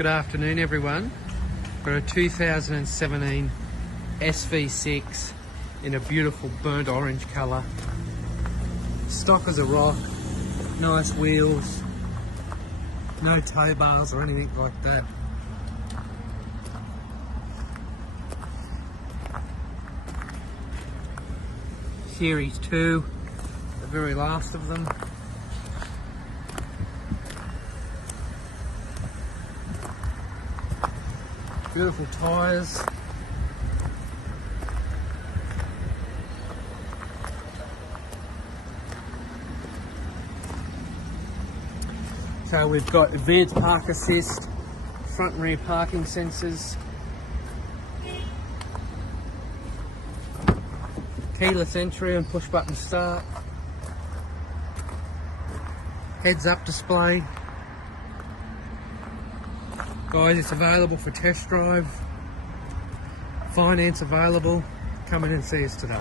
Good afternoon everyone. Got a 2017 SV6 in a beautiful burnt orange colour. Stock as a rock, nice wheels, no tow bars or anything like that. Series 2, the very last of them. Beautiful tyres. So we've got advanced park assist, front and rear parking sensors, keyless entry and push button start, heads up display. Guys, it's available for test drive, finance available. Come in and see us today.